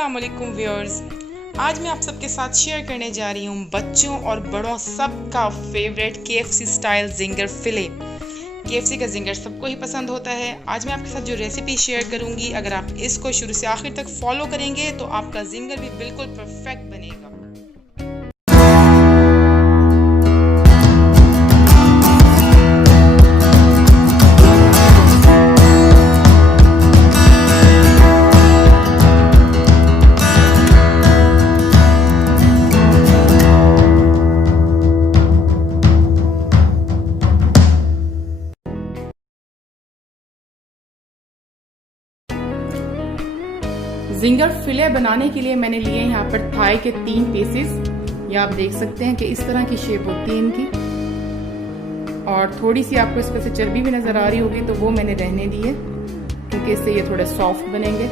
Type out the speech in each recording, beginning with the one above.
अस्सलाम वालेकुम व्यूअर्स। आज मैं आप सबके साथ शेयर करने जा रही हूँ बच्चों और बड़ों सबका फेवरेट KFC स्टाइल जिंगर फिले। KFC का जिंगर सबको ही पसंद होता है। आज मैं आपके साथ जो रेसिपी शेयर करूँगी, अगर आप इसको शुरू से आखिर तक फॉलो करेंगे तो आपका जिंगर भी बिल्कुल परफेक्ट बनेगा। जिंगर फिले बनाने के लिए मैंने लिए यहाँ पर थाई के 3 पीसेस। ये आप देख सकते हैं कि इस तरह की शेप होती है इनकी, और थोड़ी सी आपको इस पर से चर्बी भी नजर आ रही होगी, तो वो मैंने रहने दी है क्योंकि इससे ये थोड़े सॉफ्ट बनेंगे।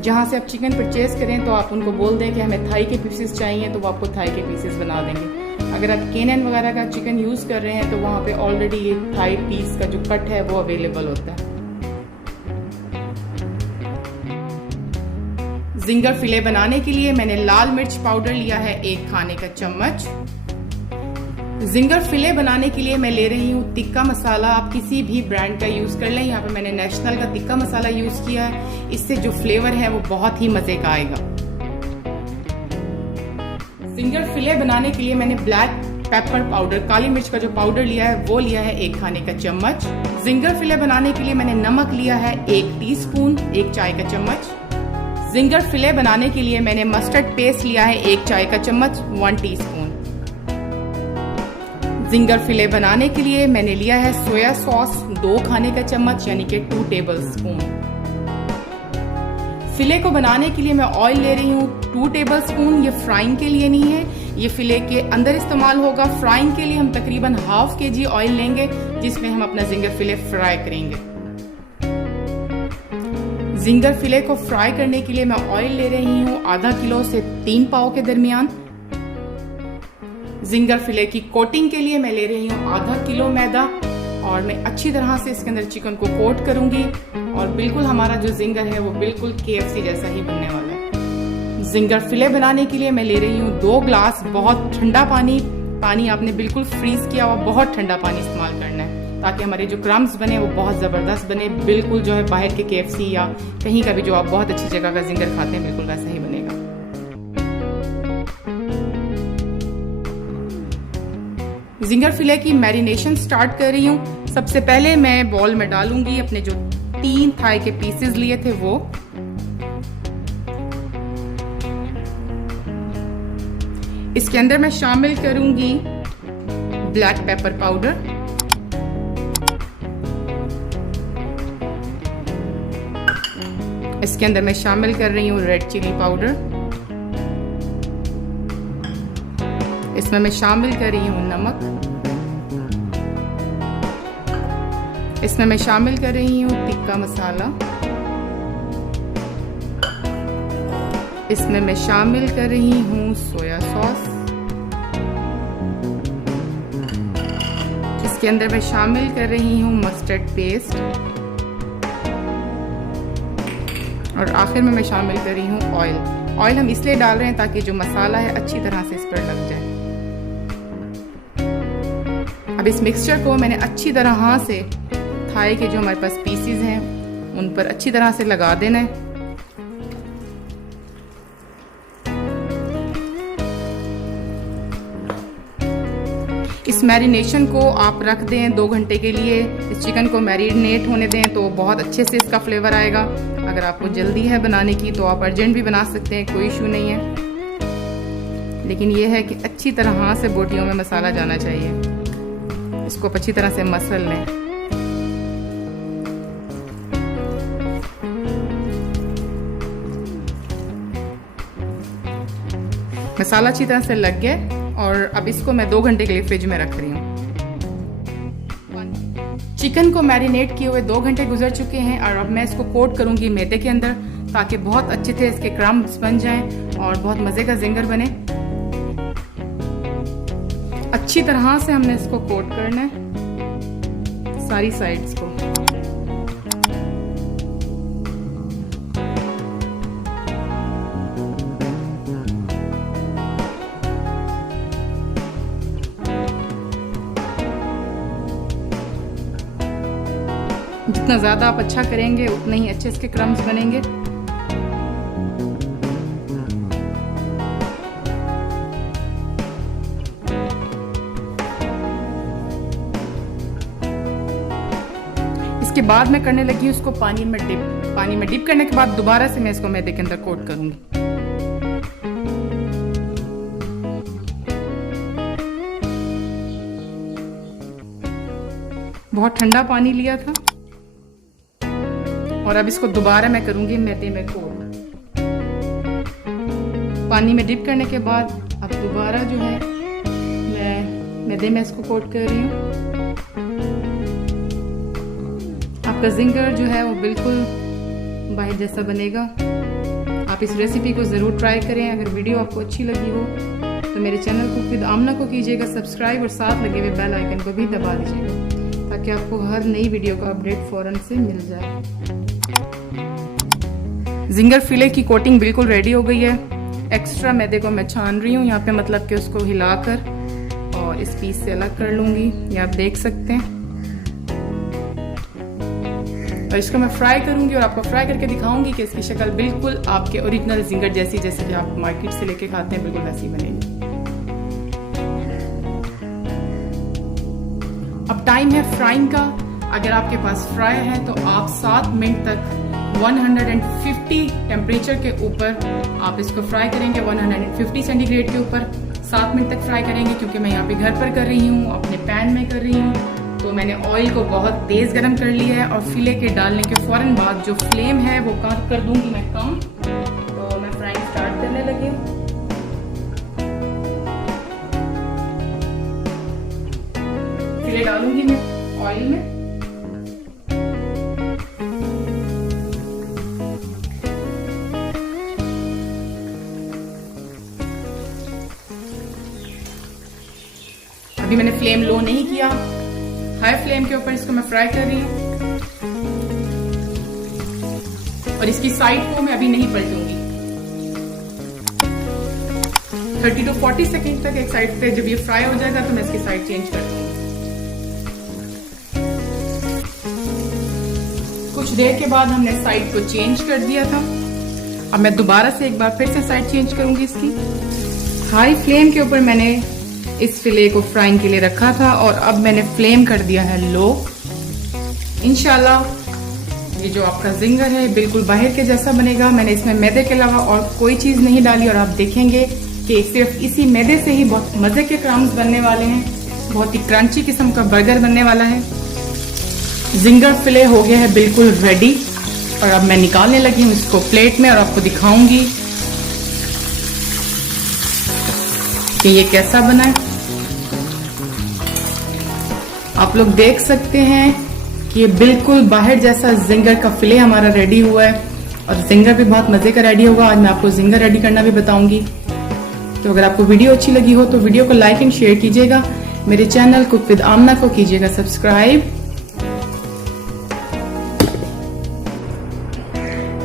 जहाँ से आप चिकन परचेज करें तो आप उनको बोल दें कि हमें थाई के पीसेस चाहिए, तो वो आपको थाई के पीसेस बना देंगे। अगर आप केनन वगैरह का चिकन यूज कर रहे हैं तो वहाँ पे ऑलरेडी ये थाई पीस का जो कट है वो अवेलेबल होता है। जिंगर फिले बनाने के लिए मैंने लाल मिर्च पाउडर लिया है 1 खाने का चम्मच। जिंगर फिले बनाने के लिए मैं ले रही हूँ तिक्का मसाला। आप किसी भी ब्रांड का यूज कर लें। यहाँ पे मैंने नेशनल का तिक्का मसाला यूज किया है। इससे जो फ्लेवर है वो बहुत ही मजे का आएगा। जिंगर फिले बनाने के लिए मैंने ब्लैक पेपर पाउडर, काली मिर्च का जो पाउडर लिया है वो लिया है 1 खाने का चम्मच। जिंगर फिले बनाने के लिए मैंने नमक लिया है 1 टीस्पून, 1 चाय का चम्मच। जिंगर फिले बनाने के लिए मैंने मस्टर्ड पेस्ट लिया है 1 चाय का चम्मच, 1 टीस्पून। जिंगर फिले बनाने के लिए मैंने लिया है सोया सॉस 2 खाने का चम्मच, यानी कि 2 टेबलस्पून। फिले को बनाने के लिए मैं ऑयल ले रही हूँ 2 टेबलस्पून। ये फ्राइंग के लिए नहीं है, ये फिले के अंदर इस्तेमाल होगा। फ्राइंग के लिए हम तकरीबन ½ kg ऑयल लेंगे, जिसमें हम अपना जिंगर फिले फ्राई करेंगे। जिंगर फिले को फ्राई करने के लिए मैं ऑयल ले रही हूँ ½ किलो से 3 पाव के दरमियान। जिंगर फिले की कोटिंग के लिए मैं ले रही हूँ ½ किलो मैदा, और मैं अच्छी तरह से इसके अंदर चिकन को कोट करूंगी, और बिल्कुल हमारा जो जिंगर है वो बिल्कुल KFC जैसा ही बनने वाला है। जिंगर फिले बनाने के लिए मैं ले रही हूँ 2 ग्लास बहुत ठंडा पानी। पानी आपने बिल्कुल फ्रीज किया हुआ बहुत ठंडा पानी इस्तेमाल करना है, ताकि हमारे जो क्रम्स बने वो बहुत ज़बरदस्त बने। बिल्कुल जो है बाहर के KFC या कहीं का भी जो आप बहुत अच्छी जगह का जिंगर खाते हैं, बिल्कुल वैसा ही बनेगा। जिंगर फिले की मैरिनेशन स्टार्ट कर रही हूँ। सबसे पहले मैं बॉल में डालूंगी अपने जो 3 थाई के पीसेस लिए थे वो। इसके अंदर मैं शामिल करूंगी ब्लैक पेपर पाउडर, इसके अंदर मैं शामिल कर रही हूँ रेड चिली पाउडर, इसमें मैं शामिल कर रही हूँ नमक, इसमें मैं शामिल कर रही हूँ तिक्का मसाला, इसमें मैं शामिल कर रही हूँ सोया सॉस, इसके अंदर मैं शामिल कर रही हूँ मस्टर्ड पेस्ट, और आखिर में मैं शामिल कर रही हूँ ऑयल। ऑयल हम इसलिए डाल रहे हैं ताकि जो मसाला है अच्छी तरह से इस पर लग जाए। अब इस मिक्सचर को मैंने अच्छी तरह से थाई के जो हमारे पास पीसेस हैं उन पर अच्छी तरह से लगा देना है। इस मैरिनेशन को आप रख दें 2 घंटे के लिए। इस चिकन को मैरिनेट होने दें तो बहुत अच्छे से इसका फ्लेवर आएगा। अगर आपको जल्दी है बनाने की तो आप अर्जेंट भी बना सकते हैं, कोई इशू नहीं है। लेकिन यह है कि अच्छी तरह से बोटियों में मसाला जाना चाहिए। इसको अच्छी तरह से मसल लें। मसाला अच्छी तरह से लग गया, और अब इसको मैं 2 घंटे के लिए फ्रिज में रख रही हूँ। चिकन को मैरिनेट किए हुए 2 घंटे गुजर चुके हैं, और अब मैं इसको कोट करूंगी मैदे के अंदर, ताकि बहुत अच्छे से इसके क्रम्स बन जाएं और बहुत मजे का जिंगर बने। अच्छी तरह से हमने इसको कोट करना है सारी साइड्स को। जितना ज़्यादा आप अच्छा करेंगे उतने ही अच्छे इसके क्रम्स बनेंगे। इसके बाद मैं करने लगी उसको पानी में डिप करने के बाद दोबारा से मैं इसको मैदे के अंदर कोट करूंगी। बहुत ठंडा पानी लिया था और अब इसको दोबारा मैं करूंगी मैदे में कोट। पानी में डिप करने के बाद अब दोबारा जो है मैं मैदे में इसको कोट कर रही हूँ। आपका जिंगर जो है वो बिल्कुल बाहर जैसा बनेगा। आप इस रेसिपी को ज़रूर ट्राई करें। अगर वीडियो आपको अच्छी लगी हो तो मेरे चैनल को विद आमना को कीजिएगा सब्सक्राइब और साथ लगे हुए बेल आइकन को भी दबा दीजिएगा ताकि आपको हर नई वीडियो का अपडेट फ़ौरन से मिल जाए। जिंगर फिले की कोटिंग बिल्कुल रेडी हो गई है। एक्स्ट्रा मैदे को मैं छान रही हूँ यहाँ पे, मतलब कि उसको हिलाकर और इस पीस से अलग कर लूँगी। ये आप देख सकते हैं। और इसको मैं फ्राई करूंगी और आपको फ्राई करके दिखाऊंगी कि इसकी शक्ल बिल्कुल आपके ओरिजिनल जिंगर जैसी, जैसे कि आप मार्केट से लेके खाते हैं, बिल्कुल वैसी बनेगी। अब टाइम है फ्राइंग का। अगर आपके पास फ्राई है तो आप 7 मिनट तक 150 टेम्परेचर के ऊपर आप इसको फ्राई करेंगे। 150 सेंटीग्रेड के ऊपर 7 मिनट तक फ्राई करेंगे, क्योंकि मैं यहाँ पे घर पर कर रही हूँ, अपने पैन में कर रही हूँ। तो मैंने ऑयल को बहुत तेज गरम कर लिया है और फिले के डालने के फौरन बाद जो फ्लेम है वो कम कर दूंगी मैं कम। तो मैं फ्राइंग स्टार्ट करने लगी। फिले डालूंगी मैं ऑयल में। अभी मैंने फ्लेम लो नहीं किया, हाई फ्लेम के ऊपर इसको मैं फ्राई कर रही हूँ और इसकी साइड को मैं अभी नहीं पलटूंगी। 30 to 40 सेकेंड तक एक साइड पे जब ये फ्राई हो जाएगा तो मैं इसकी साइड चेंज कर दूंगी। कुछ देर के बाद हमने साइड को चेंज कर दिया था। अब मैं दोबारा से एक बार फिर से साइड चेंज करूंगी इसकी। हाई फ्लेम के ऊपर मैंने इस फिले को फ्राइंग के लिए रखा था और अब मैंने फ्लेम कर दिया है लो। इंशाल्लाह ये जो आपका जिंगर है बिल्कुल बाहर के जैसा बनेगा। मैंने इसमें मैदे के अलावा और कोई चीज नहीं डाली और आप देखेंगे कि सिर्फ इसी मैदे से ही बहुत मजे के क्रम्स बनने वाले हैं। बहुत ही क्रंची किस्म का बर्गर बनने वाला है। जिंगर फिले हो गया है बिल्कुल रेडी और अब मैं निकालने लगी हूँ इसको प्लेट में और आपको दिखाऊंगी कि ये कैसा बना है। आप लोग देख सकते हैं कि ये बिल्कुल बाहर जैसा जिंगर का फिले हमारा रेडी हुआ है और जिंगर भी बहुत मजे का रेडी होगा। आज मैं आपको जिंगर रेडी करना भी बताऊंगी। तो अगर आपको वीडियो अच्छी लगी हो तो वीडियो को लाइक एंड शेयर कीजिएगा। मेरे चैनल कुक विद आमना को कीजिएगा सब्सक्राइब।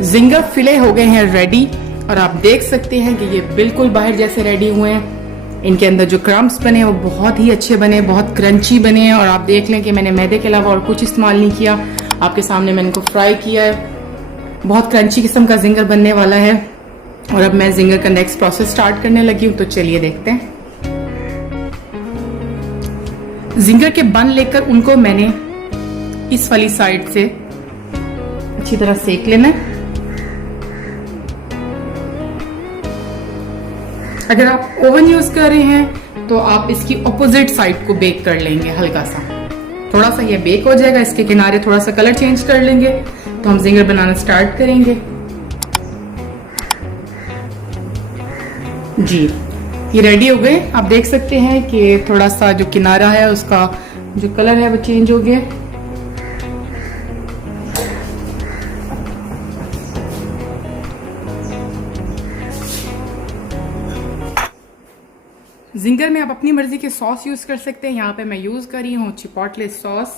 जिंगर फिले हो गए हैं रेडी और आप देख सकते हैं कि ये बिल्कुल बाहर जैसे रेडी हुए हैं। इनके अंदर जो क्रम्स बने वो बहुत ही अच्छे बने, बहुत क्रंची बने हैं। और आप देख लें कि मैंने मैदे के अलावा और कुछ इस्तेमाल नहीं किया। आपके सामने मैंने इनको फ्राई किया है। बहुत क्रंची किस्म का जिंगर बनने वाला है। और अब मैं जिंगर का नेक्स्ट प्रोसेस स्टार्ट करने लगी हूँ, तो चलिए देखते हैं। जिंगर के बन लेकर उनको मैंने इस वाली साइड से अच्छी तरह सेक लेना है। अगर आप ओवन यूज कर रहे हैं तो आप इसकी ऑपोजिट साइड को बेक कर लेंगे। हल्का सा थोड़ा सा ये बेक हो जाएगा, इसके किनारे थोड़ा सा कलर चेंज कर लेंगे तो हम जिंगर बनाना स्टार्ट करेंगे। जी ये रेडी हो गए। आप देख सकते हैं कि थोड़ा सा जो किनारा है उसका जो कलर है वो चेंज हो गया। जिंगर में आप अपनी मर्जी के सॉस यूज कर सकते हैं। यहाँ पे मैं यूज कर रही हूँ चिपोटले सॉस।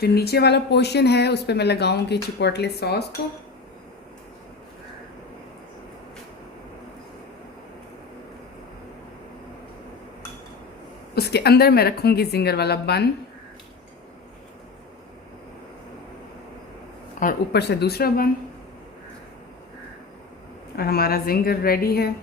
जो नीचे वाला पोर्शन है उस पर मैं लगाऊंगी चिपोटले सॉस को। उसके अंदर मैं रखूंगी जिंगर वाला बन। और ऊपर से दूसरा बन, और हमारा जिंगर रेडी है।